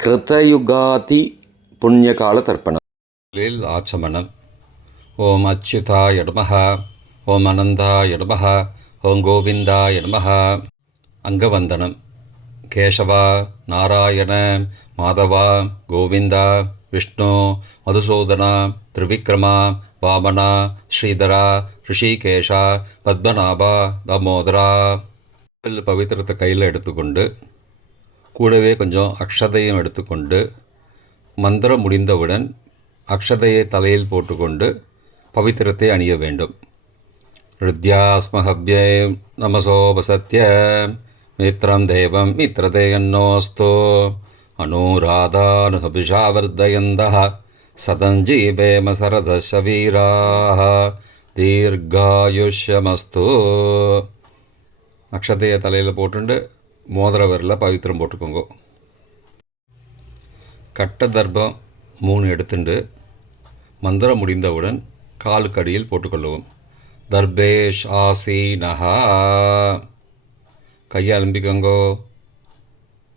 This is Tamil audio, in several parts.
கிருதயுகாதி புண்ணியகால தர்ப்பணம். ஆச்சமனம். ஓம் அச்சுதாய நமஹ, ஓம் அனந்தாய நமஹ, ஓம் கோவிந்தாய நமஹ. அங்கவந்தனம். கேசவா, நாராயண, மாதவா, கோவிந்தா, விஷ்ணு, மதுசூதனா, திரிவிக்ரமா, வாமனா, ஸ்ரீதரா, ரிஷிகேஷா, பத்மநாபா, தாமோதரா. பவித்திரத்தை கையில் எடுத்துக்கொண்டு கூடவே கொஞ்சம் அக்ஷதையும் எடுத்துக்கொண்டு மந்திரம் முடிந்தவுடன் அக்ஷதையை தலையில் போட்டுக்கொண்டு பவித்திரத்தை அணிய வேண்டும். ருத்யாஸ்மஹவ்யே நமசோபசத்ய மித்ரம் தேவம் மித்ரதேயன்னோஸ்தோ அனுராதானுஹபிஷாவர்தயந்தः சதஞ்சீவேம சரதசவீராः தீர்காயுஷ்யமஸ்து. அக்ஷதையை தலையில் போட்டுண்டு மோதிர விரலில் பவித்திரம் போட்டுக்கோங்க. கட்ட தர்ப்பம் 3 எடுத்துண்டு மந்திரம் முடிந்தவுடன் காலுக்கு அடியில் போட்டுக்கொள்ளவும். தர்பேஷ் ஆசீனஹா. கையை அலம்பிக்கோங்கோ.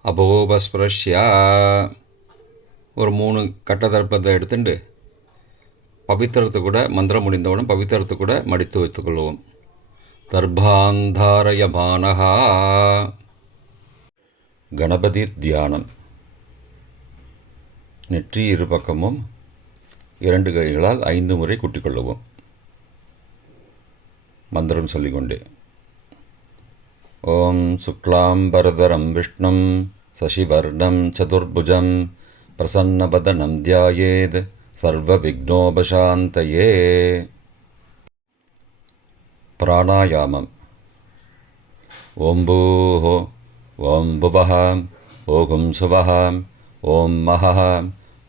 அபோபஸ்பிரஷ்யா. ஒரு 3 கட்ட தர்ப்பத்தை எடுத்துட்டு பவித்திரத்தை கூட மந்திரம் முடிந்தவுடன் பவித்திரத்தை கூட மடித்து வைத்துக்கொள்வோம். தர்பாந்தாரயமானஹா. கணபதி தியானம். நெற்றி இரு பக்கமும் 2 கைகளால் 5 முறை கூட்டிக்கொள்ளவும். மந்திரம் சொல்லிக்கொண்டே. ஓம் சுக்லாம்பரதரம் விஷ்ணும் சசிவர்ணம் சதுர்புஜம் பிரசன்னவதனம் தியாயேத் சர்வ விக்னோபசாந்தயே. பிராணாயாமம். ஓம் பூஹோ, ஓம் புவஹ, ஓம் சுவஹ, ஓம் மஹஹ,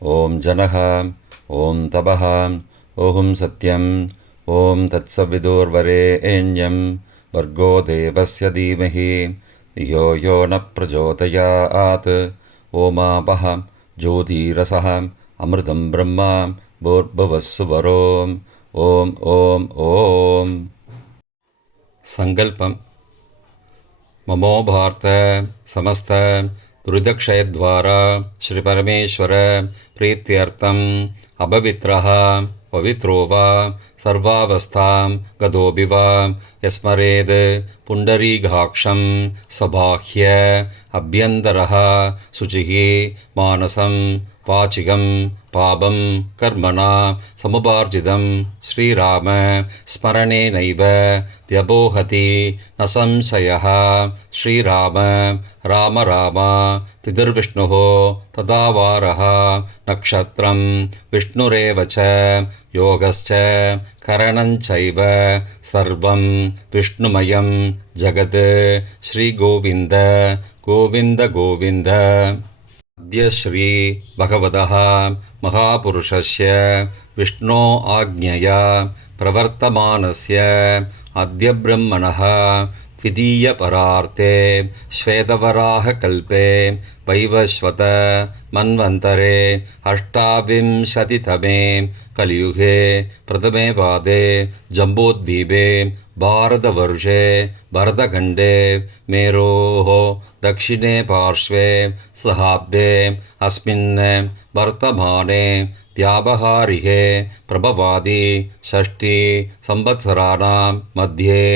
ஓம் ஜனஹ, ஓம் தபஹ, ஓம் சத்யம், ஓம் தத்சவிதுர்வரேண்யம் வர்கோ தேவஸ்ய தீமஹி யோ யோ ந பிரச்சோதயாத். ஓமாபஹ ஜோதிரசஹ அமிர்தம் பிரம்மா பூர்புவஸ்ஸுவரோம். ஓம் ஓம் ஓம். சங்கல்பம். ममो भारत समस्त दुरितक्षयद्वारा श्रीपरमेश्वर प्रीत्यर्थम् अपवित्रः पवित्रो वा सर्वावस्थां गतोऽपि वा यस्मरेद् पुण्डरीकाक्षं सबाह्य अभ्यन्तरः शुचिः मानसं वाचिकं पापं कर्मणा समुपार्जितं श्रीराम स्मरणेनैव व्यपोहति न संशयः. श्रीराम राम राम तिथिर्विष्णुः तदावारः नक्षत्रं विष्णुरेव च योगश्च करणञ्चैव सर्वं विष्णुमयं जगत्. श्रीगोविन्द गोविन्द गोविन्द. अद्य श्री भगवतः महापुरुषस्य विष्णो आज्ञया प्रवर्तमानस्य अद्य ब्रह्मणः द्वितीयपरार्थे श्वेतवराहकल्पे वैवस्वत मन्वन्तरे 28तमे कलियुगे प्रथमे पादे जम्बूद्वीपे भारतवर्षे भरतखण्डे मेरोः दक्षिणे पार्श्वे सहाब्दे अस्मिन् वर्तमाने व्यावहारिके प्रभवादि 6 संवत्सराणां मध्ये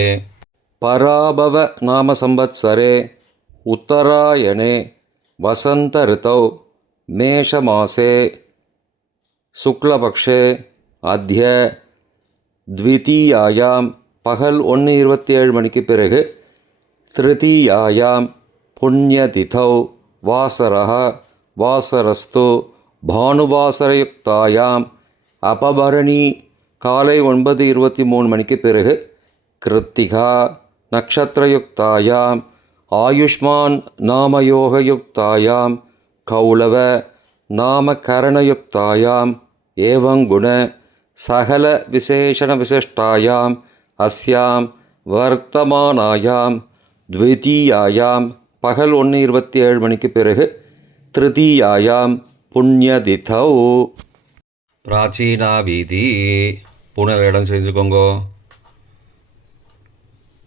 पराभव नाम संवत्सरे उत्तरायणे वसंत ऋतौ मेषमासे शुक्लपक्षे अद्य द्वितीयायां पगल 1:27 மணிக்கு பிறகு திருத்தீயாயாம் புண்ணியதிதௌ வாசரः வாசரஸ்து பானுவாசரயுக்தாயாம் அபபரணி காலை 9:23 மணிக்கு பிறகு கிருத்திகா நக்ஷத்ரயுக்தாயாம் ஆயுஷ்மான் நாமயோகயுக்தாயாம் கௌளவ நாமகரணயுக்தாயாம் ஏவங்குண சகல விசேஷண விசிஷ்டாயாம் அஸ்யாம் வர்த்தமானாயாம் த்விதீயாயாம் பகல் 1:27 மணிக்கு பிறகு திருத்தீயாயாம் புண்ணியதிதௌ. பிராச்சீனா வீதி. பூனல் இடம் செஞ்சுக்கோங்கோ.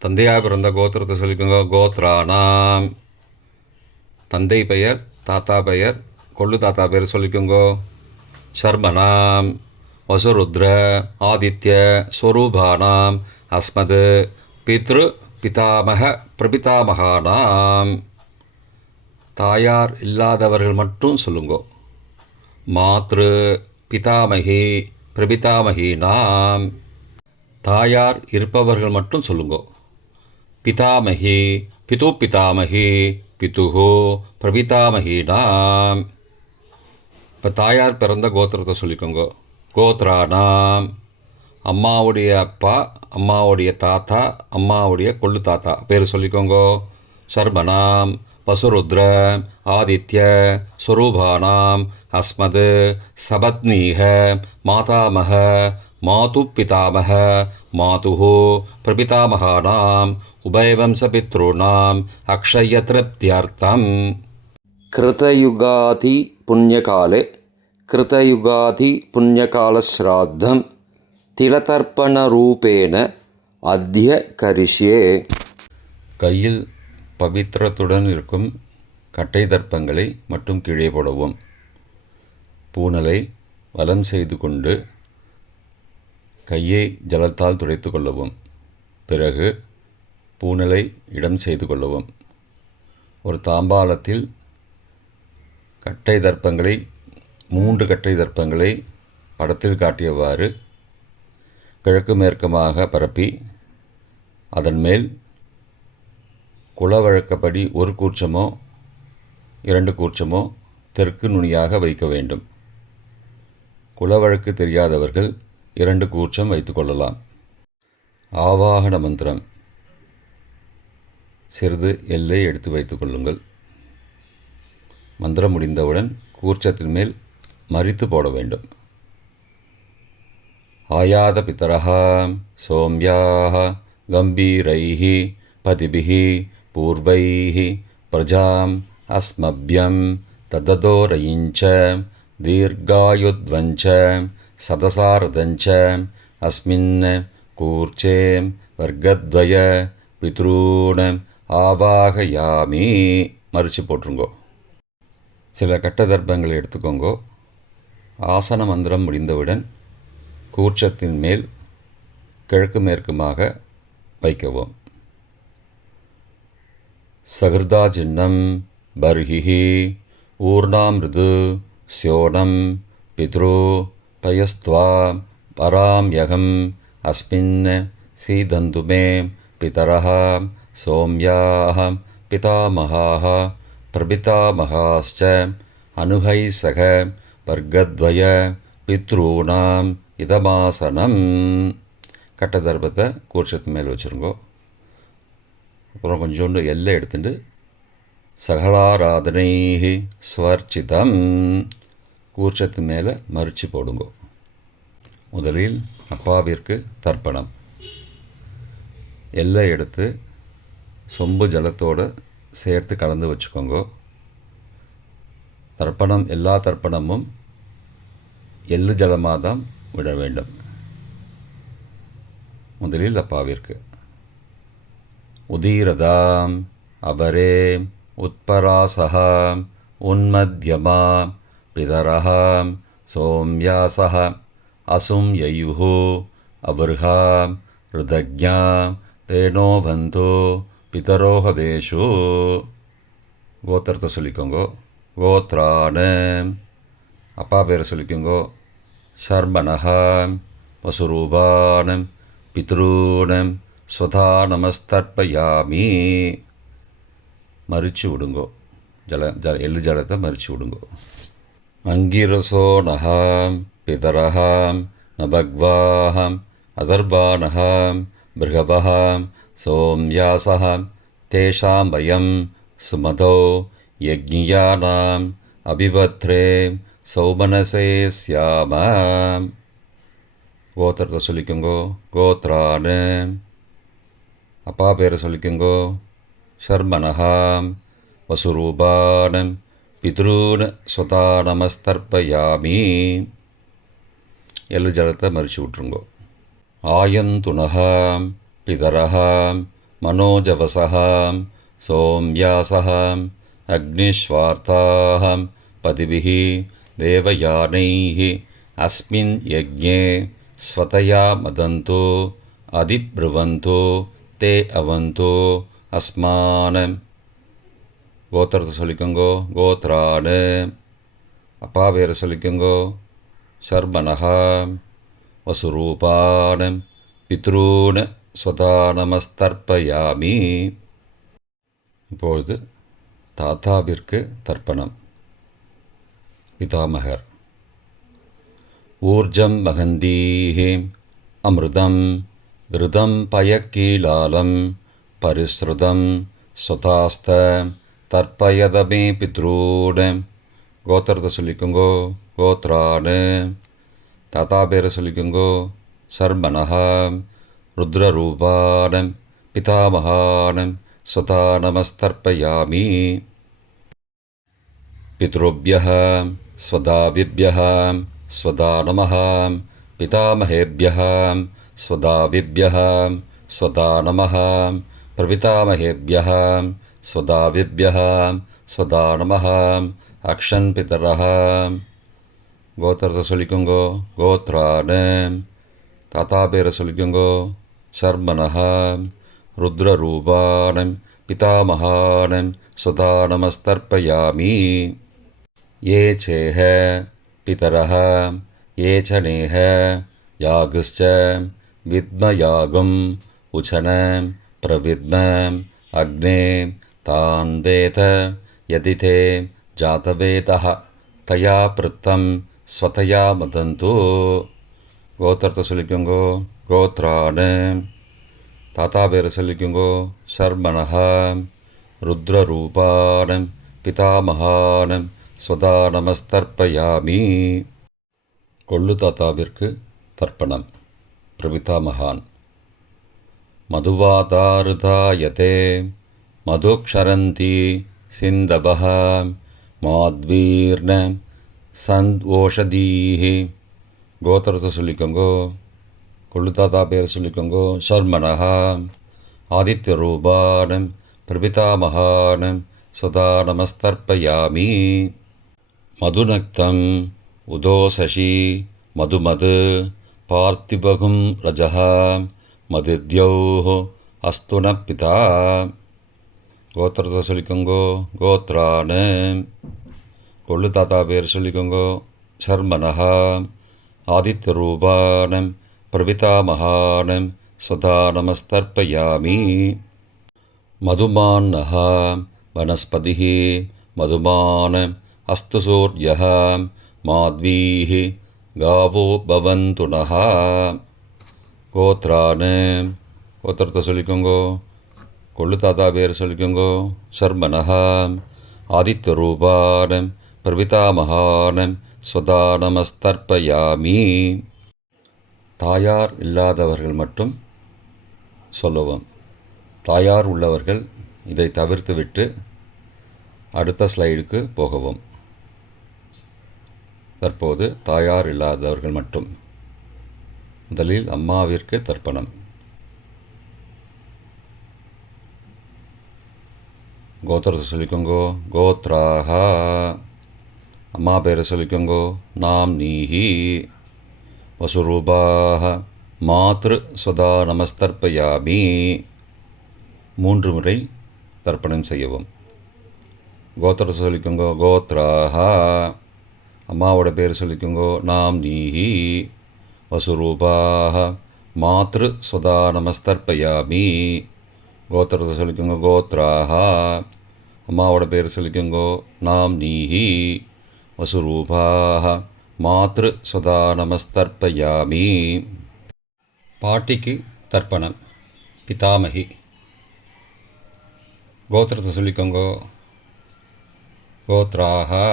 தந்தையாக பிறந்த கோத்திரத்தை சொல்லிக்கோங்க. கோத்ரானாம். தந்தை பெயர், தாத்தா பெயர், கொள்ளு தாத்தா பேர் சொல்லிக்கோங்கோ. சர்மனாம் வசுருத்ர ஆதித்ய ஸ்வரூபானாம் அஸ்மத் பித்ரு பிதாமக பிரபிதாமகானாம். தாயார் இல்லாதவர்கள் மட்டும் சொல்லுங்கோ. மாத்ரு பிதாமகி பிரபிதாமகீனாம். தாயார் இருப்பவர்கள் மட்டும் சொல்லுங்கோ. பிதாமகி பிது பிதாமகி பிதுஹோ பிரபிதாமகீனாம். இப்போ தாயார் பிறந்த கோத்திரத்தை சொல்லிக்கோங்க. கோத்ரானாம் அம்மாவுடைய அப்பா, அம்மாவுடைய தாத்தா, அம்மாவுடைய கொள்ளு தாத்தா பேர் சொல்லிக்கோங்க. சர்மனாம் வசுருத்ர ஆதித்ய ஸ்வரூபானாம் அஸ்மத் சபத்னீக மாதாமக மாது பிதாமக மாதுஹோ பிரபிதாமகானாம் உபயவம்சபித்ருணாம் அக்ஷய திருப்தியர்த்தம். கிருதயுகாதி புண்ணியகாலே கிருதயுகாதி புண்ணியகாலஸ்ராத்தம் திலதர்ப்பணரூபேண அத்ய கரிஷ்யே. கையில் பவித்திரத்துடன் இருக்கும் கட்டை தர்ப்பங்களை மட்டும் கீழே போடவும். பூனலை வலம் செய்து கொண்டு கையை ஜலத்தால் துடைத்து கொள்ளவும். பிறகு பூனலை இடம் செய்து கொள்ளவும். ஒரு தாம்பாளத்தில் கட்டை தர்ப்பங்களை 3 கட்டை தர்ப்பங்களை படத்தில் காட்டியவாறு கிழக்கு மேற்குமாக பரப்பி அதன் மேல் குலவழக்கப்படி 1 கூர்ச்சமோ 2 கூர்ச்சமோ தெற்கு நுனியாக வைக்க வேண்டும். குலவழக்கு தெரியாதவர்கள் 2 கூர்ச்சம் வைத்துக்கொள்ளலாம். ஆவாகன மந்திரம் சிறிது எல்லை எடுத்து வைத்துக் கொள்ளுங்கள். மந்திரம் முடிந்தவுடன் கூர்ச்சத்தின் மேல் மரித்து போட வேண்டும். ஆயாத பிதரஹ சோம்யாஹ கம்பீரைஹி பதிபிஹி பூர்வைஹி பிரஜாம் அஸ்மப்யம் தததோரயிஞ்ச தீர்காயுத்வஞ்ச சதசாரதஞ்ச அஸ்மின் கூர்ச்சே வர்க்கத்வய பித்ரூண ஆவாகயாமி. மறித்து போட்டுருங்கோ. சில கட்ட தர்ப்பங்களை எடுத்துக்கோங்கோ. ஆசன மந்திரம் முடிந்தவுடன் கூர்ச்சத்தின் மேல் கிழக்கு மேற்குமாக வைக்கவும். சகிருதா சின்னம் பர்ஹிஹி ஊர்ணாமிருது ஸ்யோனம் பித்ரு பயஸ்த்வா பராம்யகம் அஸ்மின் சீதந்துமே பிதரஹ சோம்யாஹ பிதாமகாஹ பிரபிதாமகாஸ்ச அனுகை சக வர்க்கத்வய பித்ரூணாம் இதமாசனம். கட்ட தர்ப்பத்தை கூர்ச்சத்து மேல் வச்சுருங்கோ. அப்புறம் கொஞ்சோண்டு எல்லை எடுத்துட்டு சகலாராதனை ஸ்வர்ச்சிதம் கூர்ச்சத்து மேலே மறித்து போடுங்கோ. முதலில் அப்பாவிற்கு தர்ப்பணம். எல்லை எடுத்து சொம்பு ஜலத்தோடு சேர்த்து கலந்து வச்சுக்கோங்க. தர்ப்பணம் எல்லா தர்ப்பணமும் எள்ளு ஜலமாக தான் விட வேண்டும். முதலில் அப்பாவிற்கு உதீரதாம் அபரே உத்பராசஹா உன்மத்யமா பிதரஹாம் சோம்யாசஹ அசும் யயுஹு அபர்ஹாம் ருதக்ஞா தேனோ பந்தோ பிதரோஹவேஷு. கோத்திரத்தை சொல்லிக்கோங்கோ. கோத்ரான அப்பா பேரை சொல்லிக்கோங்கோ. ஷர்மணஹாம் வசுரூபானம் பித்ரூனம் ஸ்வதா நமஸ்தர்ப்பயாமி. மறிச்சு விடுங்கோ. எள்ளு ஜலத்தை மறிச்சு விடுங்கோ. அங்கிரசோ நகாம் பிதரஹாம் நபக்வாஹாம் அதர்பானஹாம் பிருகபஹாம் சோம்யாசஹ தேஷாம் பயம் சுமதோ யக்ஞியானாம் அபிபத்ரே சௌமனசே ஸ்யாம. கோத்திரத்தை சொல்லிக்கோங்கோ. கோத்ரான அப்பா பேரை சொல்லிக்கோங்கோ. ஷர்மணஹாம் வசுரூபானம் பித்ரூன் ஸ்வதா நமஸ்தர்ப்பயாமி. எள்ளு ஜலத்தை மறிச்சு விட்ருங்கோ. ஆயந்துனஹாம் பிதரஹாம் மனோஜவசஹாம் சோம்யாசஹாம் அக்னிஸ்வார்த்தாஹாம் பதிபிः தேவயானைः அஸ்மின் யஜ்ஞே ஸ்வதயா மதந்தோ அதிப்ருவந்தோ தே அவந்தோ அஸ்மான. கோத்திரத்தை சொல்லிக்கோங்கோ. கோத்ரான. அப்பா பேரை சொல்லிக்கோங்கோ. சர்பனஹா. வசுரூபான பித்ரூன ஸ்வதா நமஸ்தர்ப்பயாமி. இப்பொழுது தாத்தாவிற்கு தர்ப்பணம். பிதாமகர். ஊர்ஜம் மகந்தீஹி அமிர்தம் விருதம் பயக்கீலாலம் பரிஸ்ருதம் ஸ்வதாஸ்த தர்ப்பயதமே பித்ரூன. கோத்திரத்தை சொல்லிக்கோங்கோ. கோத்ரான. தாத்தா பேரை சொல்லிக்கோங்கோ. சர்மனஹா. ருத்ரரூபானம் பிதாமகானம் ஸ்வதா நமஸ்தர்ப்பயாமி. பித்ருभ्यः ஸ்வதாவிभ्यः ஸ்வதா நமः. பிதாமகேभ्यः ஸ்வதாவிभ्यः ஸ்வதா நமः. பிரபிதாமகேभ्यः ஸ்வதாவிभ्यः ஸ்வதா நமः. அக்ஷன் பிதரः. கோத்திரத்தை சொல்லிக்கோங்கோ. கோத்ரான. தாத்தா பேரை சொல்லிக்கோங்கோ. சர்மனஹா. ருத்ரரூபானம் பிதாமகானம் ஸ்வதா நமஸ்தர்ப்பயாமி. ये चेह पितरः ये च नेह यागश्च विद्मयागम् उचन प्रविद्म अग्ने तान् वेद यदि ते जातवेदः तया पृत्तं स्वतया मदन्तु. கோத்திரத்தை சொல்லிக்கோங்கோ. கோத்ரான. தாத்தா பேரை சொல்லிக்கோங்கோ. சர்மனஹா. ருத்ரரூபானம் பிதாமகானம் ஸ்வதா நமஸ்தர்ப்பயாமி. கொள்ளு தாத்தாவிற்கு தர்ப்பணம். பிரபிதாமகான். மதுவாதாருதாயதே மதுக்ஷரந்தி சிந்தபஹ மாத்வீர்ண சந்த்வோஷதீஹி. கோத்திரத்தை சொல்லிக்கோங்கோ. கொள்ளு தாத்தா பேர் சொல்லிக்கோங்கோ. சர்மனஹா. ஆதித்யரூபானம் பிரபிதாமகானம் ஸ்வதா நமஸ்தர்ப்பயாமி. மதுநக்தம் உதோசசி மதுமது பார்த்திபகும் ரஜः மதித்யௌः அஸ்து ந பிதா. கோத்திரத்தை சொல்லிக்கோங்கோ. கோத்ரான. கொள்ளு தாத்தா பேர் சொல்லிக்கோங்கோ. சர்மனஹா. ஆதித்யரூபானம் பிரபிதாமகானம் ஸ்வதா நமஸ்தர்ப்பயாமி. மதுமான்னः वनस्पतिः मधुमान अस्तु सूर्यः माध्वीः गावो भवन्तु नः. கோத்ரான. கோத்திரத்தை சொல்லிக்கோங்கோ. கொள்ளு தாத்தா பேர் சொல்லிக்கோங்கோ. சர்மனஹா. ஆதித்யரூபானம் பிரபிதாமகானம் ஸ்வதா நமஸ்தர்ப்பயாமி. தாயார் இல்லாதவர்கள் மட்டும் சொல்லவும். தாயார் உள்ளவர்கள் இதை தவிர்த்துவிட்டு அடுத்த ஸ்லைடுக்கு போகவும். தற்போது தாயார் இல்லாதவர்கள் மட்டும். முதலில் அம்மாவிற்கு தர்ப்பணம். கோத்திரத்தை சொல்லிக்கோங்கோ. கோத்ராஹா. அம்மா பேரை சொல்லிக்கோங்கோ. நாம் நீஹி. வசுரூபாஹ மாத்ரு ஸ்வதா நமஸ்தர்ப்பயாமி. 3 முறை தர்ப்பணம் செய்யவும். கோத்திரத்தை சொல்லிக்கோங்கோ. கோத்ராஹா. அம்மாவோட பேர் சொல்லிக்கோங்கோ. நாம் நீஹி. வசுரூபாஹ மாத்ரு ஸ்வதா நமஸ்தர்ப்பயாமி. கோத்திரத்தை சொல்லிக்கோங்கோ. கோத்ராஹா. அம்மாவோட பேர் சொல்லிக்கோங்கோ. நாம் நீஹி. வசுரூபாஹ மாத்ரு ஸ்வதா நமஸ்தர்ப்பயாமி. பாட்டிக்கு தர்ப்பணம். பிதாமகி. கோத்திரத்தை சொல்லிக்கோங்கோ. கோத்ராஹா.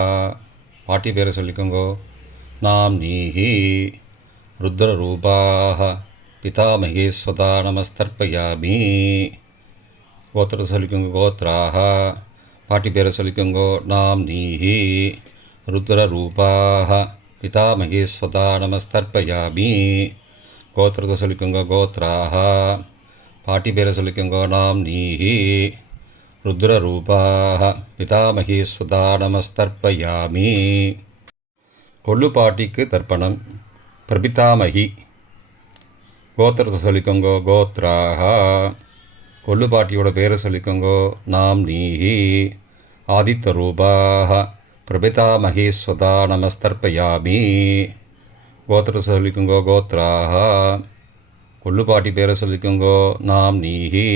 பாட்டி பேரை சொல்லிக்கோங்கோ. நாம் நீஹி. ருத்ரரூபாஹ பிதாமகி ஸ்வதா நமஸ்தர்ப்பயாமி. கோத்திரத்தை சொல்லிக்கோங்கோ. கோத்ராஹா. பாட்டி பேரை சொல்லிக்கோங்கோ. நாம் நீஹி. ருத்ரரூபாஹ பிதாமகி ஸ்வதா நமஸ்தர்ப்பயாமி. கோத்திரத்தை சொல்லிக்கோங்கோ. கோத்ராஹா. பாட்டி பேரை சொல்லிக்கோங்கோ. நாம் நீஹி. ருத்ரரூபாः பிதாமகி ஸ்வதா நமஸ்தர்ப்பயாமி. கொள்ளுப்பாட்டிக்கு தர்ப்பணம். பிரபிதாமகி கோத்திரத்தை சொல்லிக்கோங்கோ, கோத்ராக. கொள்ளுப்பாட்டியோட பேரை சொல்லிக்கோங்கோ, நாம் நீஹி. ஆதித்த ரூபாக பிரபிதாமகி ஸ்வதா நமஸ்தர்ப்பயாமி. கோத்திரத்தை சொல்லிக்கோங்கோ, கோத்ராக. கொள்ளுப்பாட்டி பேரை சொல்லிக்கோங்கோ, நாம் நீஹி.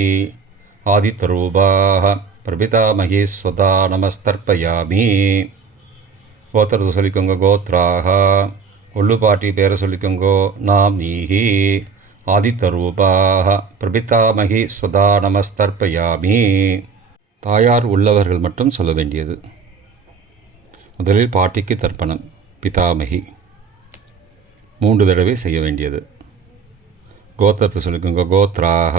ஆதித்த ரூபாக பிரபிதாமகி ஸ்வதா நமஸ்தர்ப்பயாமி. கோத்திரத்தை சொல்லிக்கோங்க, கோத்ராக. கொள்ளுப்பாட்டி பேரை சொல்லிக்கோங்கோ, நாம் நீஹி. ஆதித்த ரூபாக பிரபிதாமகி ஸ்வதா நமஸ்தர்ப்பயாமி. தாயார் உள்ளவர்கள் மட்டும் சொல்ல வேண்டியது. முதலில் பாட்டிக்கு தர்ப்பணம். பிதாமகி 3 தடவை செய்ய வேண்டியது. கோத்திரத்தை சொல்லிக்கோங்க, கோத்ராக.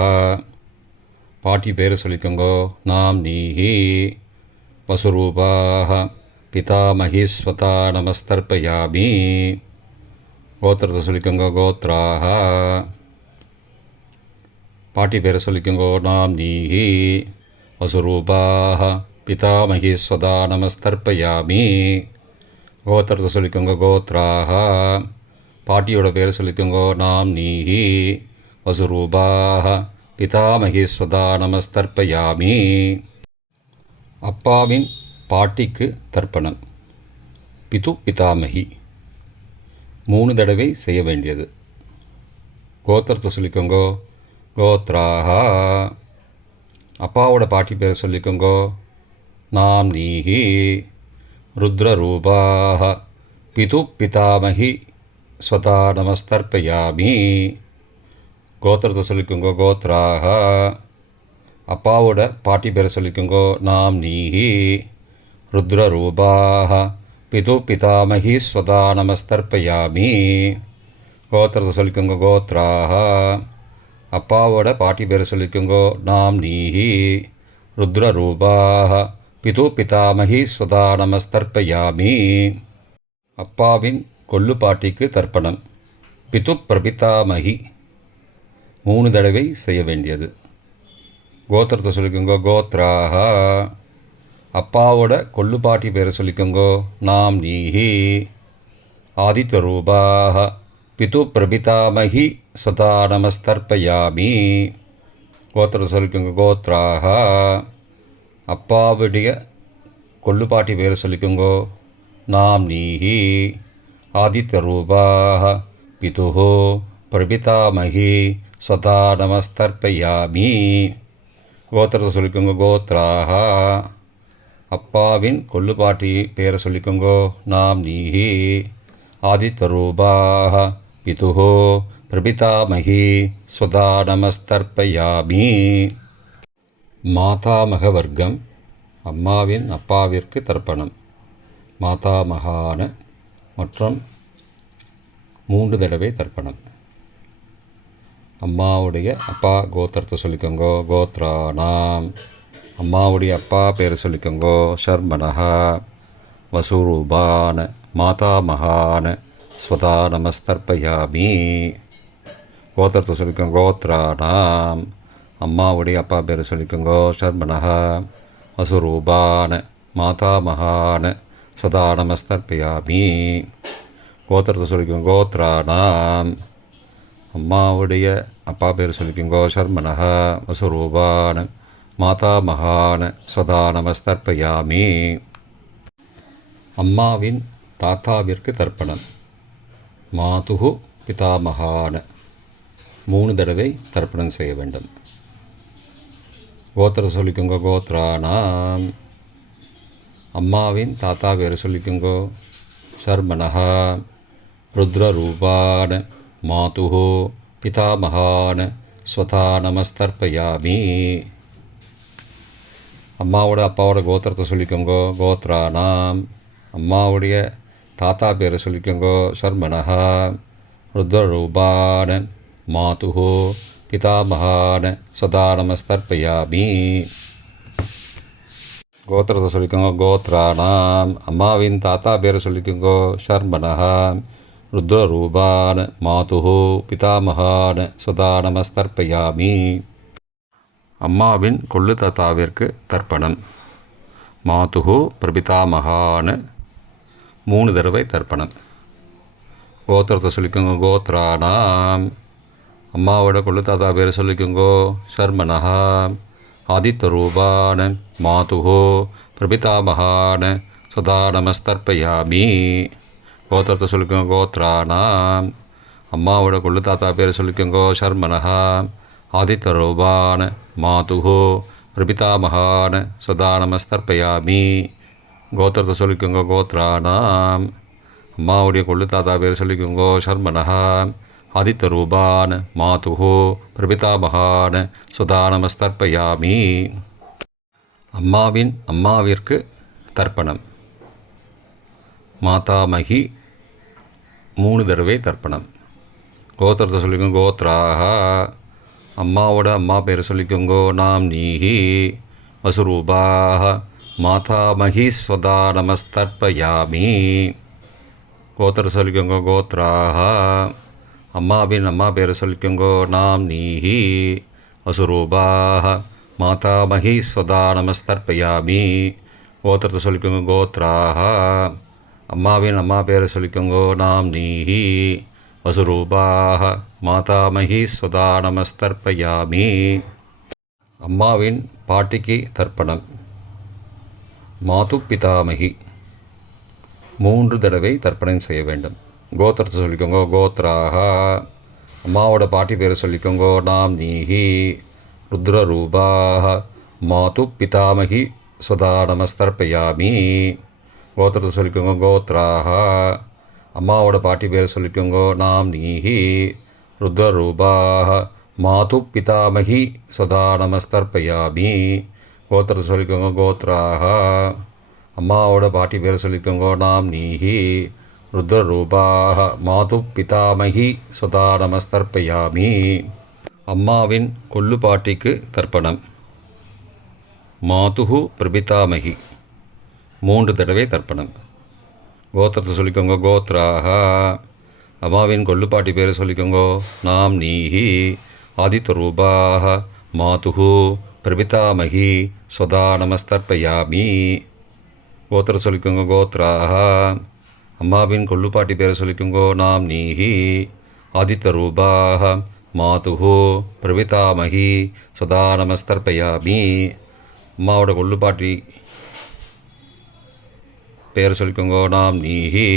பாட்டி பேரை சொல்லிக்கோங்கோ, நாம் நீஹி. வசுரூபாக பிதாமகி ஸ்வதா நமஸ்தர்ப்பயாமி. கோத்திரத்தை சொல்லிக்கோங்க, கோத்ராக. பாட்டி பேரை சொல்லிக்கோங்கோ, நாம் நீஹி. வசுரூபாக பிதாமகி ஸ்வதா நமஸ்தர்ப்பயாமி. கோத்திரத்தை சொல்லிக்கோங்க, கோத்ராக. பாட்டியோட பேரை சொல்லிக்கோங்கோ, நாம் நீஹி. வசுரூபாக பிதாமகி ஸ்வதா நமஸ்தர்ப்பயாமி. அப்பாவின் பாட்டிக்கு தர்ப்பணம். பிது பிதாமகி 3 தடவை செய்ய வேண்டியது. கோத்திரத்தை சொல்லிக்கோங்கோ, கோத்ராக. அப்பாவோட பாட்டி பேரை சொல்லிக்கோங்கோ, நாம் நீஹி. ருத்ரரூபாக பிது பிதாமகி ஸ்வதா நமஸ்தர்ப்பயாமி. கோத்திரத்தை சொல்லிக்கோங்கோ, கோத்ராக. அப்பாவோட பாட்டி பேரை சொல்லிக்கோங்கோ, நாம் நீஹி. ருத்ரரூபாக பிது பிதாமகி ஸ்வதா நமஸ்தர்ப்பயாமி. கோத்திரத்தை சொல்லிக்கோங்க, கோத்ராக. அப்பாவோட பாட்டி பேரை சொல்லிக்கோங்கோ, நாம் நீஹி. ருத்ரரூபாக பிது பிதாமகி ஸ்வதா நமஸ்தர்ப்பயாமி. அப்பாவின் கொள்ளுப்பாட்டிக்கு தர்ப்பணம். பிது பிரபிதாமகி 3 தடவை செய்ய வேண்டியது. கோத்திரத்தை சொல்லிக்கோங்கோ, கோத்ராக. அப்பாவோட கொள்ளுப்பாட்டி பேரை சொல்லிக்கோங்கோ, நாம் நீஹி. ஆதித்த ரூபாக பிது பிரபிதாமகி ஸ்வதா நமஸ்தர்ப்பயாமி. கோத்திரத்தை சொல்லிக்கோங்க, கோத்ராக. அப்பாவுடைய கொள்ளுப்பாட்டி பேரை சொல்லிக்கோங்கோ, நாம் நீஹி. ஆதித்த ரூபாக பிது பிரபிதாமகி ஸ்வதா நமஸ்தர்ப்பயாமி. கோத்திரத்தை சொல்லிக்கோங்க, கோத்ராக. அப்பாவின் கொள்ளுப்பாட்டி பேரை சொல்லிக்கோங்கோ, நாம் நீஹி. ஆதித்த ரூபாக பிது பிரபிதாமகி ஸ்வதா நமஸ்தர்ப்பயாமி. மாதாமக வர்க்கம். அம்மாவின் அப்பாவிற்கு தர்ப்பணம். மாதாமகான மற்றும் 3 தடவை தர்ப்பணம். அம்மாவுடைய அப்பா கோத்திரத்தை சொல்லிக்கோங்கோ, கோத்ரானாம். அம்மாவுடைய அப்பா பேரை சொல்லிக்கோங்கோ, ஷர்மனஹ. வசுரூபான மாதாமகான ஸ்வதா நமஸ்தர்ப்பயாமி. கோத்திரத்தை சொல்லிக்கோங்க, கோத்ரானாம். அம்மாவுடைய அப்பா பேரை சொல்லிக்கோங்கோ, ஷர்மனஹ. வசுரூபான மாதாமகான ஸ்வதா நமஸ்தர்ப்பயாமி. கோத்திரத்தை சொல்லிக்கோங்க, கோத்ரானாம். அம்மாவுடைய அப்பா பேர் சொல்லிக்கோங்கோ, ஷர்மனஹ. வசுரூபான மாதாமகான ஸ்வதா நமஸ்தர்ப்பயாமி. அம்மாவின் தாத்தாவிற்கு தர்ப்பணம். மாதுகு பிதாமகான 3 தடவை தர்ப்பணம் செய்ய வேண்டும். கோத்திரத்தை சொல்லிக்கோங்க, கோத்ரானாம். அம்மாவின் தாத்தா பேரை சொல்லிக்கோங்கோ, ஷர்மனஹ. ருத்ரரூபான மாதுகு பிதாமகான ஸ்வதா நமஸ்தர்ப்பயாமி. அம்மாவோட அப்பாவோட கோத்திரத்தை சொல்லிக்கோங்கோ, கோத்ரானாம். அம்மாவுடைய தாத்தா பேரை சொல்லிக்கோங்கோ, ஷர்மனஹ. ருத்ரரூபான மாதுகு பிதாமகான ஸ்வதா நமஸ்தர்ப்பயாமி. கோத்திரத்தை சொல்லிக்கோங்க, கோத்ரானாம். அம்மாவின் தாத்தா பேரை சொல்லிக்கோங்கோ, ஷர்மனஹ. ருத்ரரூபான மாதுகு பிதாமகான ஸ்வதா நமஸ்தர்ப்பயாமி. அம்மாவின் கொள்ளு தாத்தாவிற்கு தர்ப்பணம். மாதுகு பிரபிதாமகான்னு 3 தடவை தர்ப்பணம். கோத்திரத்தை சொல்லிக்கோங்க. கோத்ரானாம். அம்மாவோட கொள்ளு தாத்தா பேர் சொல்லிக்கோங்கோ. சர்மனஹா. ஆதித்தரூபான் மாதுகு பிரபிதாமகான் சதா நமஸ்தர்ப்பயாமி. கோத்திரத்தை சொல்லிக்கோங்க. கோத்ரானாம். அம்மாவோட கொள்ளு தாத்தா பேர் சொல்லிக்கோங்கோ. சர்மனஹா. ஆதித்தரூபான் மாதுகு பிரபிதாமகான் சதா நமஸ்தர்ப்பயாமி. கோத்திரத்தை சொல்லிக்கோங்க. கோத்ரானாம். அம்மாவுடைய கொள்ளு தாத்தா பேர் சொல்லிக்கோங்கோ. சர்மனஹா. ஆதித்தரூபான் மாதுகு பிரபிதாமகான் சதா நமஸ்தர்ப்பயாமி. அம்மாவின் அம்மாவிற்கு தர்ப்பணம். மாதாமகி 3 தடவை தர்ப்பணம். கோத்திரத்தை சொல்லிக்கோங்க. கோத்ராக. அம்மாவோட அம்மா பேர் சொல்லிக்கோங்கோ. நாம் நீஹி வசுரூபாக மாதாமகி ஸ்வதா நமஸ்தர்ப்பயாமி. கோத்திரத்தை சொல்லிக்கோங்க. கோத்ராக. அம்மாவின் அம்மா பேர் சொல்லிக்கோங்கோ. நாம் நீஹி வசுரூபாக மாதாமகி ஸ்வதா நமஸ்தர்ப்பயாமி. கோத்திரத்தை சொல்லிக்கோங்க. கோத்ராக. அம்மாவின் அம்மா பேர் சொல்லிக்கோங்கோ. நாம் நீஹி வசுரூபாக மாதாமகி ஸ்வதா நமஸ்தர்ப்பயாமி. அம்மாவின் பாட்டிக்கு தர்ப்பணம். மாது பிதாமகி 3 தடவை தர்ப்பணம் செய்ய வேண்டும். கோத்திரத்தை சொல்லிக்கோங்க. கோத்ராக. அம்மாவோட பாட்டி பேர் சொல்லிக்கோங்கோ. நாம் நீஹி ருத்ரரூபாக மாது பிதாமகி ஸ்வதா நமஸ்தர்ப்பயாமி. கோத்திரத்தை சொல்லிக்கோங்க. கோத்ராக. அம்மாவோட பாட்டி பேர் சொல்லிக்கோங்கோ. நாம் நீஹி ருத்ரரூபாக மாது பிதாமகி ஸ்வதா நமஸ்தர்ப்பயாமி. கோத்திரத்தை சொல்லிக்கோங்க. கோத்ராக. அம்மாவோட பாட்டி பேர் சொல்லிக்கோங்கோ. நாம் நீஹி ருத்ரரூபாக மாது பிதாமகி ஸ்வதா நமஸ்தர்ப்பயாமி. அம்மாவின் கொள்ளு பாட்டிக்கு தர்ப்பணம். மாதுகு பிரபிதாமகி 3 தடவை தர்ப்பணம். கோத்திரத்தை சொல்லிக்கோங்க. கோத்ராக. அம்மாவின் கொள்ளுப்பாட்டி பேர் சொல்லிக்கோங்கோ. நாம் நீஹி ஆதித்தரூபாக மாதுகு பிரபிதாமகி ஸ்வதா நமஸ்தர்ப்பயாமி. கோத்திரத்தை சொல்லிக்கோங்க. கோத்ராக. அம்மாவின் கொள்ளுப்பாட்டி பேர் சொல்லிக்கோங்கோ. நாம் நீஹி ஆதித்தரூபாக மாதுகு பிரபிதாமகி ஸ்வதா நமஸ்தர்ப்பயாமி. அம்மாவோட கொள்ளுப்பாட்டி பேர் சொல்லிக்கோங்கோ. நாம் நீஹி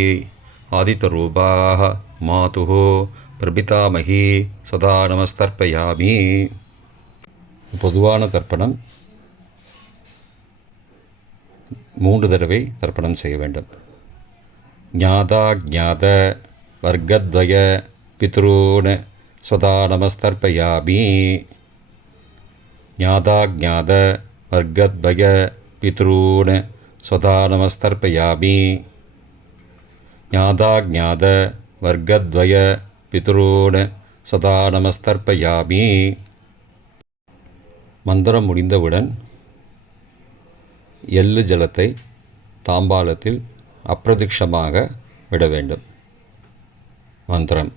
ஆதித்தரூபாக மாதுகு பிரபிதாமகி சதா நமஸ்தர்ப்பயாமி. பொதுவான தர்ப்பணம் 3 தடவை தர்ப்பணம் செய்ய வேண்டும். ஞாதா ஜாத வர்க்கத்வய பித்ரூன் சதா நமஸ்தர்ப்பயாமி. ஞாதா ஜாத வர்க்கத்வய பித்ரூன் ஸ்வதா நமஸ்தர்ப்பயாமி. ஞாதாஜாத வர்க்கத்வய பித்ரூன் சதா நமஸ்தர்ப்பயாமி. மந்திரம் முடிந்தவுடன் எள்ளு ஜலத்தை தாம்பாலத்தில் அப்பிரதிக்ஷமாக விட வேண்டும். மந்திரம்.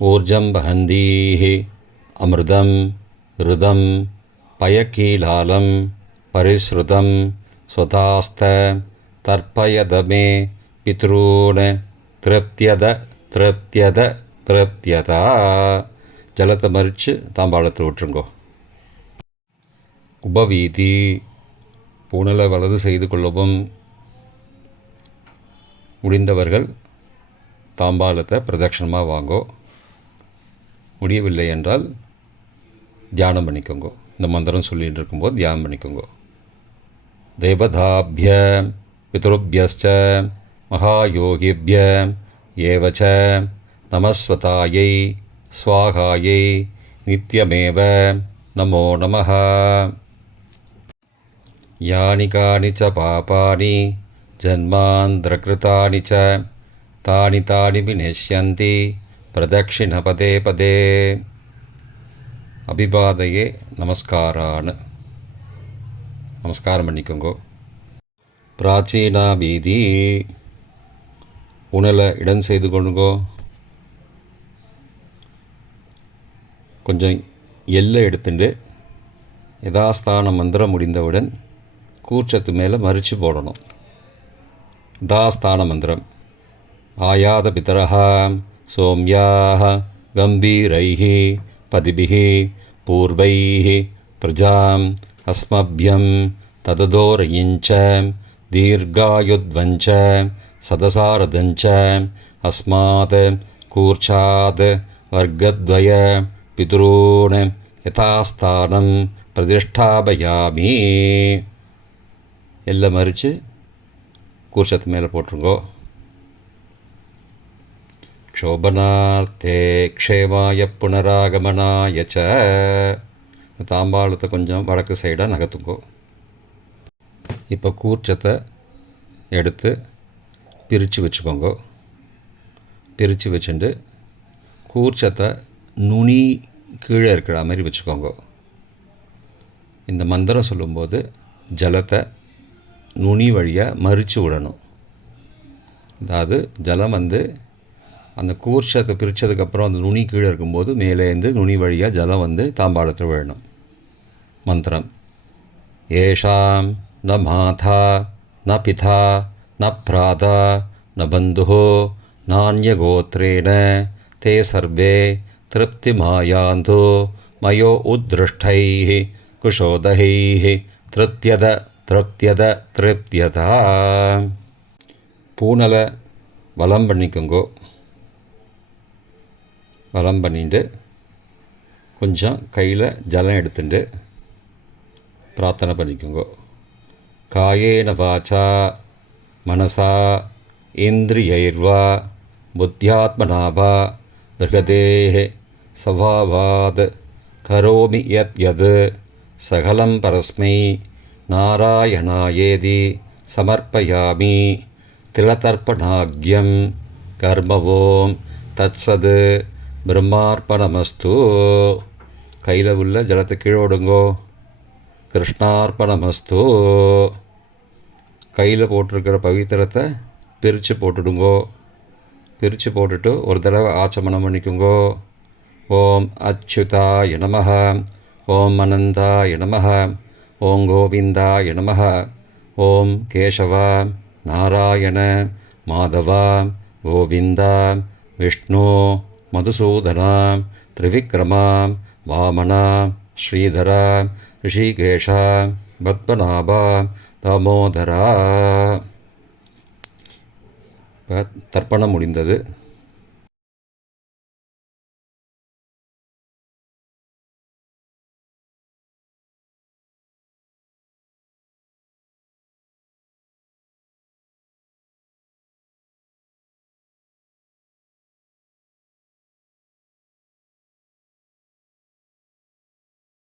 ஊர்ஜம் வஹந்தீஹி அமிர்தம் ருதம் பயக்கீலாலம் பரிஸ்ருதம் ஸ்வதாஸ்த தர்ப்பயதமே பித்ரூன் திருப்தியத திருப்தியத திருப்தியதா. ஜலத்தை மறித்து தாம்பாளத்தில் விட்டுருங்கோ. உபவீதி. புனலை வலது செய்து கொள்ளவும். முடிந்தவர்கள் தாம்பாளத்தை பிரதட்சணமாக வாங்கோ. முடியவில்லை என்றால் தியானம் பண்ணிக்கோங்கோ. இந்த மந்திரம் சொல்லிகிட்டு இருக்கும்போது தியானம் பண்ணிக்கோங்கோ. தேவதாபிய பித்ருபியஸ்ச மகாயோகிபிய ஏவச்ச நமஸ்வதாயை ஸ்வாகாயை நித்யமேவ நமோ நமः. யானி கானி ச பாபானி ஜன்மாந்திரகிருதானி ச தானி தானி விநஷ்யந்தி பிரதக்ஷிண பதே பதே. அபிபாதையே நமஸ்காரான்னு நமஸ்காரம் பண்ணிக்கோங்கோ. பிராச்சீனா வீதி. உணலை இடம் செய்து கொள்ளுங்கோ. கொஞ்சம் எள்ளை எடுத்துட்டு யதாஸ்தான மந்திரம் முடிந்தவுடன் கூர்ச்சத்து மேலே மறித்து போடணும். யதாஸ்தான மந்திரம் ஆயாத பிதரஹ சோம்யாக கம்பீரைஹி பதிபிஹி பூர்வைஹி பிரஜாம் அஸ்மப்யம் தததோரயிஞ்ச தீர்காயுத்வஞ்ச சதசாரதஞ்ச அஸ்மாத் கூர்ச்சாத் வர்க்கத்வய பிதுரூன் யதாஸ்தானம் பிரதிஷ்டாபயாமி. எல்லாம் மறித்து கூர்ச்சத்து மேலே போட்டுருங்கோ. க்ஷோபனார்த்தே க்ஷேமாய புனராகமனாய ச. தாம்பாளத்தை கொஞ்சம் வடக்கு சைடாக நகர்த்துங்கோ. இப்போ கூர்ச்சத்தை எடுத்து பிரித்து வச்சுக்கோங்க. பிரித்து வச்சுட்டு கூர்ச்சத்தை நுனி கீழே இருக்கிற மாதிரி வச்சுக்கோங்க. இந்த மந்திரம் சொல்லும்போது ஜலத்தை நுனி வழியாக மறித்து விடணும். அதாவது ஜலம் அந்த கூர்ச்சத்தை பிரித்ததுக்கப்புறம் அந்த நுனி கீழே இருக்கும்போது மேலேருந்து நுனி வழியாக ஜலம் தாம்பாளத்தில் விழணும். மந்திரம் ஏஷாம் ந மாதா ந பிதா ந பிராதா ந பந்து நானியகோத்ரேண தே சர்வே திருப்திமாயாந்து மயோ உத்ருஷ்டைः குஷோதகைः திருப்தியத திருப்தியத திருப்தியதா. பூனலை வலம் பண்ணிக்கோங்கோ. வலம் பண்ணிட்டு கொஞ்சம் கையில் ஜலம் எடுத்துட்டு பிரார்த்தனை பண்ணிக்கோங்கோ. காயேன வாச்சா மனசா இந்திரியைர்வா புத்தியாத்மனாவா பிருகதேஹ சவாவாத் கரோமி யத் யத் சகலம் பரஸ்மை நாராயணாயேதி சமர்ப்பயாமி திலதர்ப்பணாக்யம் கர்மவோம் தத்சத் பிரம்மார்ப்பணமஸ்து. கையில் உள்ள ஜலத்தை கீழே விடுங்கோ. கிருஷ்ணார்ப்பணமஸ்து. கையில் போட்டிருக்கிற பவித்திரத்தை பிரித்து போட்டுடுங்கோ. பிரித்து போட்டுட்டு ஒரு தடவை ஆச்சமனம் பண்ணிக்கோங்கோ. ஓம் அச்சுதாய நமஹ, ஓம் அனந்தாய நமஹ, ஓம் கோவிந்தாய நமஹ, ஓம் கேசவா நாராயண மாதவா கோவிந்தா விஷ்ணு மதுசூதனா திரிவிக்ரமா வாமனா ஸ்ரீதரா ரிஷிகேஷா பத்மநாபா தாமோதரா. இப்போ தர்ப்பணம் முடிந்தது.